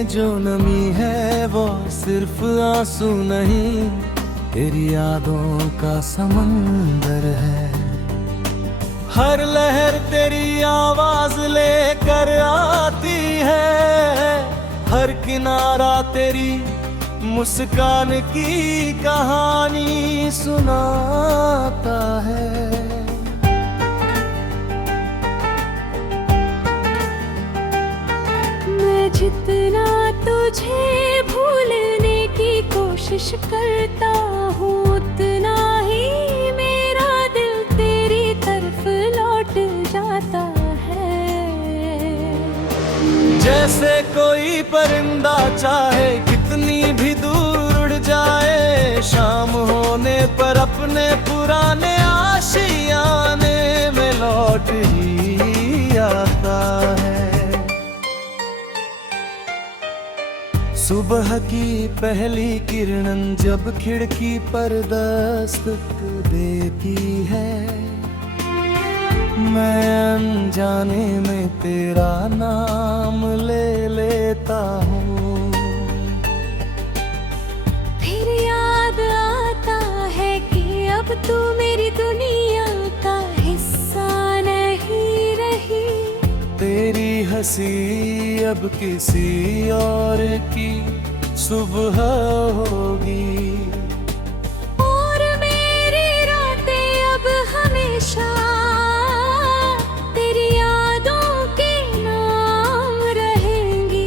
में जो नमी है वो सिर्फ आंसू नहीं, तेरी यादों का समंदर है। हर लहर तेरी आवाज लेकर आती है, हर किनारा तेरी मुस्कान की कहानी सुनाता है। मैं जितना तुझे भूलने की कोशिश करता हूँ, उतना ही मेरा दिल तेरी तरफ लौट जाता है। जैसे कोई परिंदा चाहे कितनी भी दूर उड़ जाए, शाम होने पर अपने पुराने आशियाने में लौट ही आता है। सुबह की पहली किरण जब खिड़की पर दस्तक देती है, मैं अनजाने में तेरा नाम ले लेता हूँ। फिर याद आता है कि अब तू मेरी दुनिया का हिस्सा नहीं रही। तेरी हंसी अब किसी और की सुबह होगी, और मेरी रातें अब हमेशा तेरी यादों के नाम रहेंगी।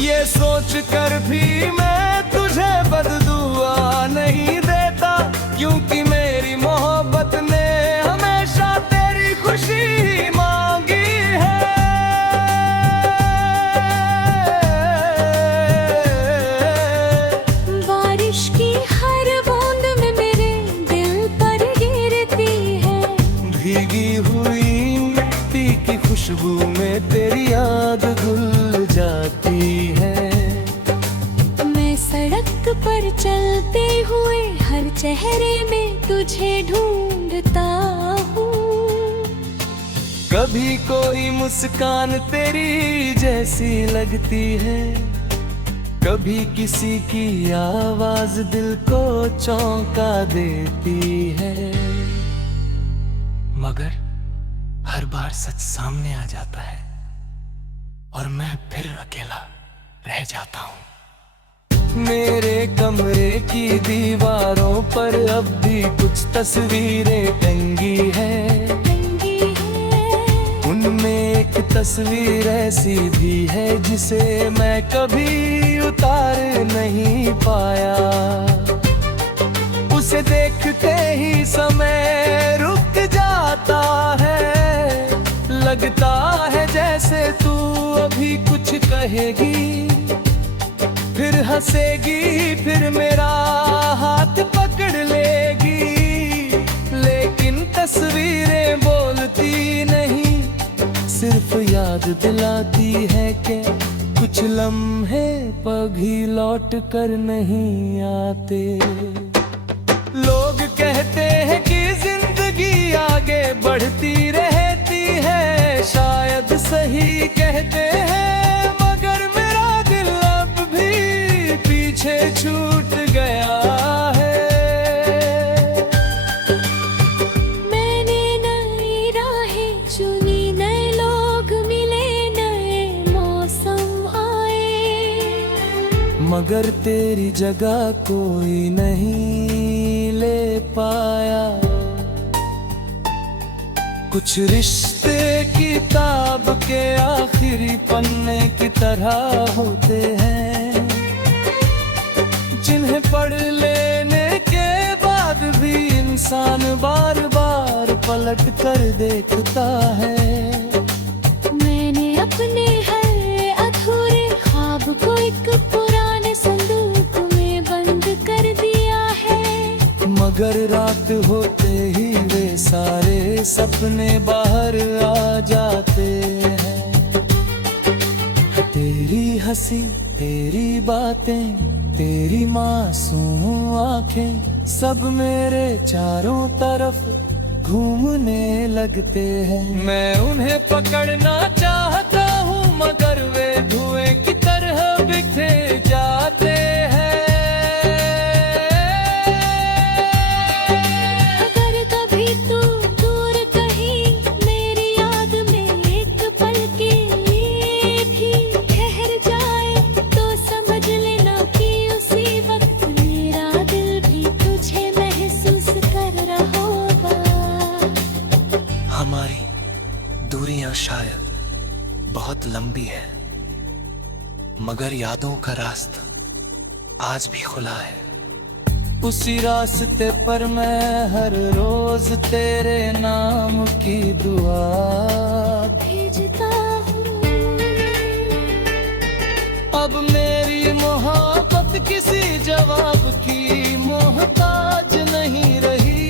ये सोच कर भी मैं तुझे बददुआ नहीं देता, क्योंकि मेरी मोहब्बत ने हमेशा तेरी खुशी मांगी है। बारिश की हर बूंद में मेरे दिल पर गिरती है, भीगी हुई मिट्टी की खुशबू में तेरी याद घुल जाती है। मैं सड़क पर चलते हुए हर चेहरे में तुझे ढूंढता हूँ। कभी कोई मुस्कान तेरी जैसी लगती है, कभी किसी की आवाज दिल को चौंका देती है। मगर हर बार सच सामने आ जाता है और मैं फिर अकेला रह जाता हूँ। मेरे कमरे की दीवारों पर अब भी कुछ तस्वीरें टंगी है, उनमें एक तस्वीर ऐसी भी है जिसे मैं कभी उतार नहीं पाया। उसे देखते ही समय रुक जाता है, लगता है जैसे तू अभी कुछ कहेगी, फिर हंसेगी, फिर मेरा हाथ पकड़ लेगी। लेकिन तस्वीरें बोलती नहीं, सिर्फ याद दिलाती है कि कुछ लम्हे कभी लौट कर नहीं आते। लोग कहते हैं कि जिंदगी आगे बढ़ती रहती है, शायद सही कहते हैं, मगर मेरा दिल अब भी पीछे छूट गया है। मैंने नई राहें चुनी, नए लोग मिले, नए मौसम आए, मगर तेरी जगह कोई नहीं ले पाया। कुछ रिश्ते किताब के आखिरी पन्ने की तरह होते हैं, जिन्हें पढ़ लेने के बाद भी इंसान बार बार पलट कर देखता है। मैंने अपने हर अधूरे ख्वाब को एक पुराने संदूक में बंद कर दिया है, मगर रात होते ही वे सारे सपने बाहर आ जाते हैं। तेरी हंसी, तेरी बातें, तेरी मासूम आंखें, सब मेरे चारों तरफ घूमने लगते हैं। मैं उन्हें पकड़ना चाहता हूँ मगर वे धुएं की तरह बिखरे जाते हैं। अगर कभी तू दूर कहीं मेरी याद में एक पल के लिए भी ठहर जाए तो समझ लेना कि उसी वक्त मेरा दिल भी तुझे महसूस कर रहा होगा। हमारी दूरियां शायद बहुत लंबी है, मगर यादों का रास्ता आज भी खुला है। उसी रास्ते पर मैं हर रोज तेरे नाम की दुआ भेजता हूँ। अब मेरी मोहब्बत किसी जवाब की मोहताज नहीं रही।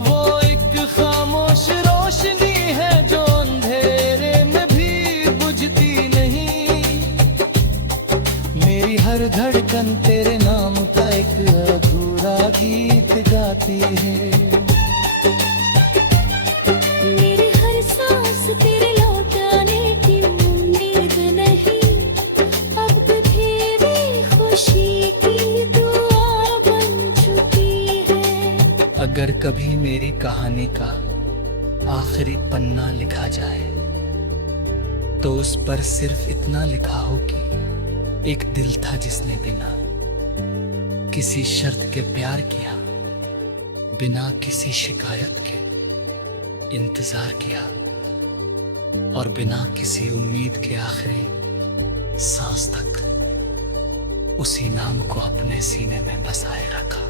वो एक खामोश रोशनी है जो अंधेरे में भी बुझती नहीं। मेरी हर धड़कन तेरे नाम का एक अधूरा गीत गाती है। मेरी हर सांस तेरे लौट आने की उम्मीद नहीं, अब तुझे भी खुशी की दुआ बन चुकी है। अगर कभी मेरी कहानी का आखिरी पन्ना लिखा जाए तो उस पर सिर्फ इतना लिखा हो कि एक दिल था जिसने बिना किसी शर्त के प्यार किया, बिना किसी शिकायत के इंतजार किया और बिना किसी उम्मीद के आखिरी सांस तक उसी नाम को अपने सीने में बसाए रखा।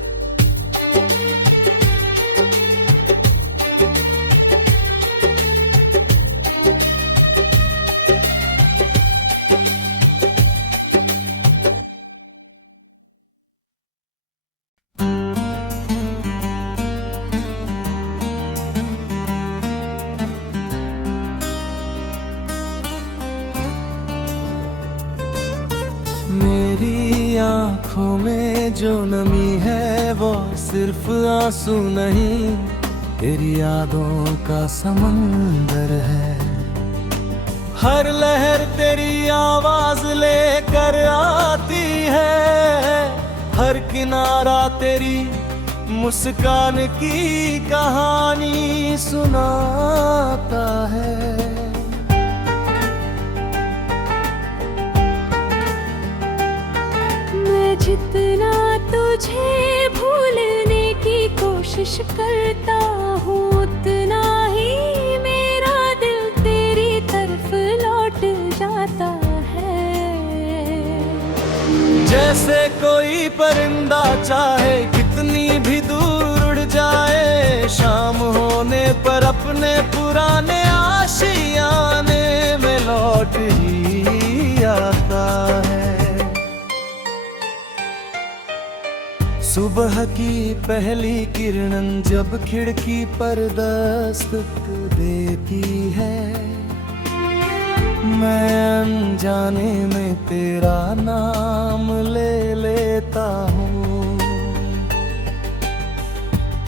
मेरी आँखों में जो नमी है वो सिर्फ आंसू नहीं, तेरी यादों का समंदर है। हर लहर तेरी आवाज लेकर आती है, हर किनारा तेरी मुस्कान की कहानी सुनाता है। जितना तुझे भूलने की कोशिश करता हूँ उतना ही मेरा दिल तेरी तरफ लौट जाता है। जैसे कोई परिंदा चाहे कितनी भी दूर उड़ जाए, शाम होने पर अपने पुराने आशियाने में लौट ही आता है। सुबह की पहली किरण जब खिड़की पर दस्तक देती है, मैं अनजाने में तेरा नाम ले लेता हूँ।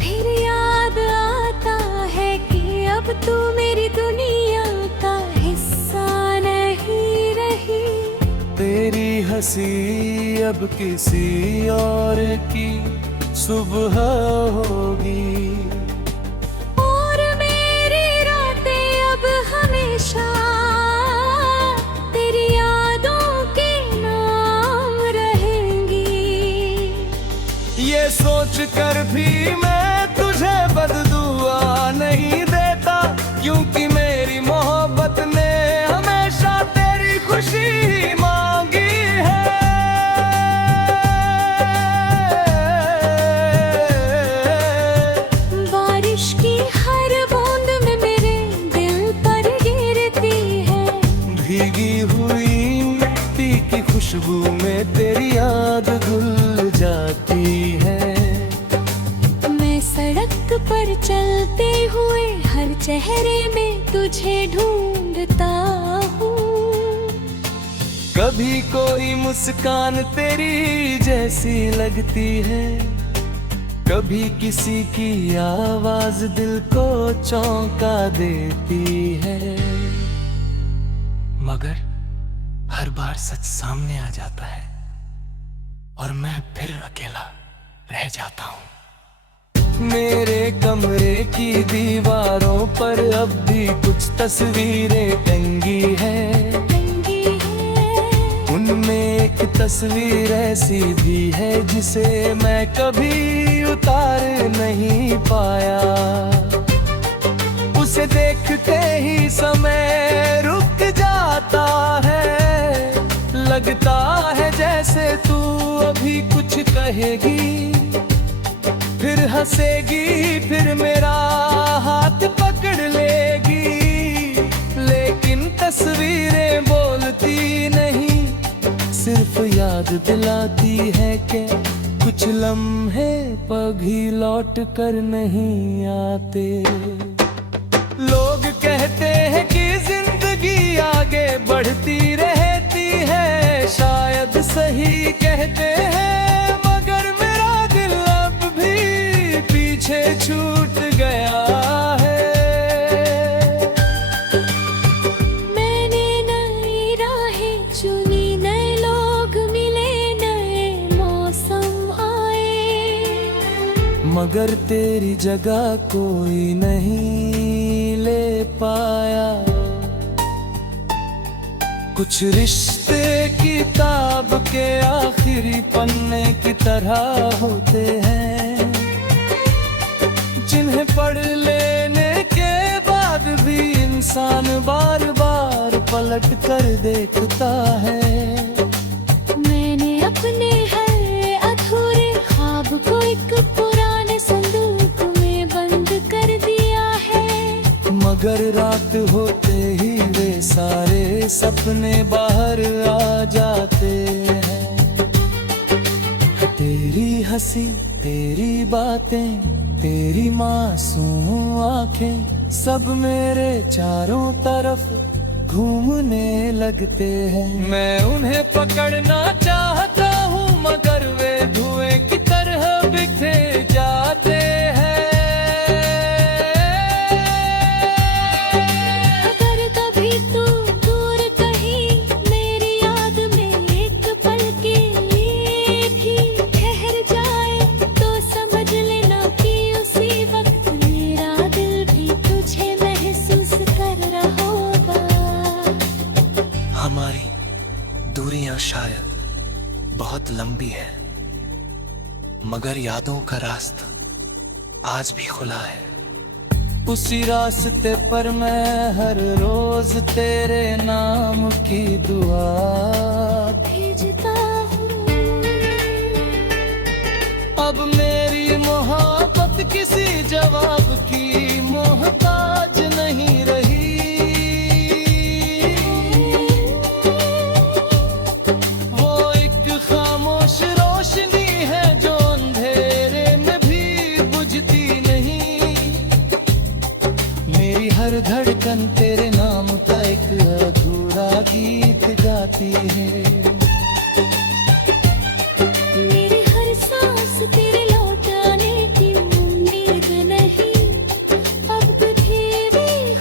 फिर याद आता है कि अब तू मेरी दुनिया का हिस्सा नहीं रही। तेरी हंसी अब किसी और की सुबह होगी और मेरी रातें अब हमेशा तेरी यादों के नाम रहेंगी। ये सोच कर भी मैं तुझे बददुआ नहीं देता, क्योंकि मेरी मोहब्बत ने हमेशा तेरी खुशी मांगी है। बारिश की हर बूंद में मेरे दिल पर गिरती है, भीगी हुई मिट्टी की खुशबू में तेरी याद घुल जाती है। मैं सड़क पर चलते हुए हर चेहरे में तुझे ढूंढता हूँ। कभी कोई मुस्कान तेरी जैसी लगती है, कभी किसी की आवाज दिल को चौंका देती है, मगर हर बार सच सामने आ जाता है और मैं फिर अकेला रह जाता हूँ। मेरे कमरे की दीवारों पर अब भी कुछ तस्वीरें टंगी है, उनमें एक तस्वीर ऐसी भी है जिसे मैं कभी उतार नहीं पाया। उसे देखते ही समय रुक जाता है, लगता है जैसे तू अभी कुछ कहेगी, फिर हंसेगी, फिर मेरा हाथ पकड़ लेगी। लेकिन तस्वीरें बोलती नहीं, सिर्फ याद दिलाती है कि कुछ लम्हे कभी लौट कर नहीं आते। लोग कहते हैं कि जिंदगी आगे बढ़ती रहती है, शायद सही कहते हैं, मगर मेरा दिल अब भी पीछे छूट गया है। मैंने नई राहें चुनी, नए लोग मिले, नए मौसम आए, मगर तेरी जगह कोई नहीं ले पाया। कुछ रिश्ते किताब के आखिरी पन्ने की तरह होते हैं, जिन्हें पढ़ लेने के बाद भी इंसान बार बार पलट कर देखता है। मैंने अपने हर अधूरे ख्वाब को एक पुराने संदूक में बंद कर दिया है, मगर रात होते ही वे सारे सपने बाहर आ जाते हैं। तेरी हंसी, तेरी बातें, तेरी मासूम आंखें, सब मेरे चारों तरफ घूमने लगते हैं। मैं उन्हें पकड़ना चाहता हूँ, मगर वे धुएं की तरह बिखरे जाते हैं। अगर कभी तू दूर कहीं मेरी याद में एक पल के लिए भी ठहर जाए, तो समझ लेना कि उसी वक्त मेरा दिल भी तुझे महसूस कर रहा होगा। हमारी दूरियां शायद बहुत लंबी है, मगर यादों का रास्ता आज भी खुला है। उसी रास्ते पर मैं हर रोज तेरे नाम की दुआ भेजता हूँ। अब मेरी मोहब्बत किसी जवाब की मोहताज नहीं रही। वो एक खामोश रोशनी है जो अंधेरे में भी बुझती नहीं। मेरी हर धड़कन तेरे नाम का एक अधूरा गीत गाती है। मेरी हर सांस तेरे लौट आने की उम्मीद नहीं, अब भी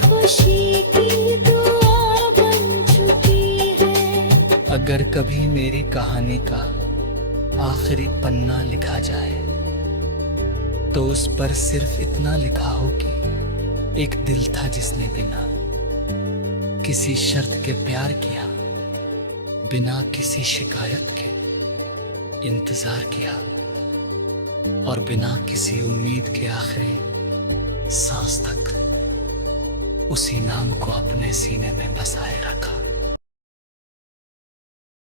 खुशी की दुआ बन चुकी है। अगर कभी मेरी कहानी का आखिरी पन्ना लिखा जाए, तो उस पर सिर्फ इतना लिखा हो कि एक दिल था जिसने बिना किसी शर्त के प्यार किया, बिना किसी शिकायत के इंतजार किया, और बिना किसी उम्मीद के आखिरी सांस तक उसी नाम को अपने सीने में बसाए रखा।